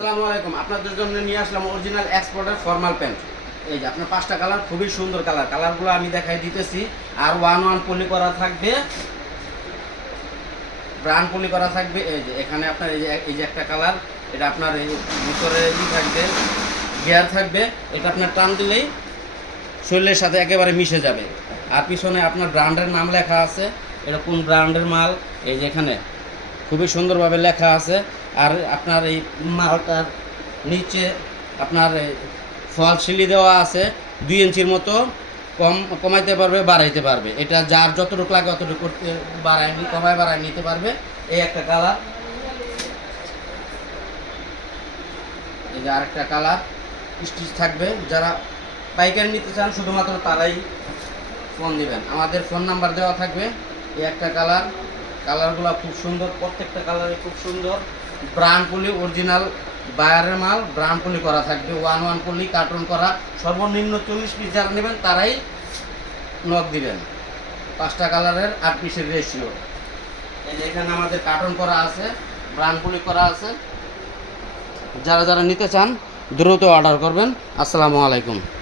আসসালামু আলাইকুম। আপনাদের জন্য নিয়ে আসলাম অরিজিনাল এক্সপোর্টের ফর্মাল প্যান্ট। এই যে আপনার 5টা কালার, খুবই সুন্দর কালার। কালারগুলো আমি দেখাই দিতেছি। আর ওয়ান ওয়ান পলি করা থাকবে, ব্রান্ড পলি করা থাকবে। এই যে এখানে আপনার এই যে একটা কালার, এটা আপনার এই ভিতরে থাকবে, গিয়ার থাকবে। এটা আপনার টান দিলেই শরীরের সাথে একেবারে মিশে যাবে। আর পিছনে আপনার ব্র্যান্ডের নাম লেখা আছে, এটা কোন ব্র্যান্ডের মাল এই যে এখানে খুবই সুন্দরভাবে লেখা আছে। আর আপনার এই মালটার নিচে আপনার ফল সিলি দেওয়া আছে, 2 ইঞ্চির মতো কমাইতে পারবে, বাড়াইতে পারবে। এটা যার যতটুকু লাগে অতটুকু করতে বাড়ায় নিতে পারবে। এই একটা কালার, এই যে আরেকটা কালার স্টিচ থাকবে। যারা পাইকারি নিতে চান শুধুমাত্র তারাই ফোন দিবেন, আমাদের ফোন নাম্বার দেওয়া থাকবে। এই একটা কালার, কালারগুলো খুব সুন্দর, প্রত্যেকটা কালারে খুব সুন্দর। ব্রান্ড পলি, অরিজিনাল বায়ারের মাল, ব্রান্ড পলি করা থাকবে, ওয়ান ওয়ান পলি কার্টন করা। সর্বনিম্ন 40 পিস যারা নেবেন তারাই নক দিবেন। 5টা কালারের 8 পিসের রেশিও। এই যে এখানে আমাদের কার্টন করা আছে, ব্রান্ড পলি করা আছে। যারা যারা নিতে চান দ্রুত অর্ডার করবেন। আসসালামু আলাইকুম।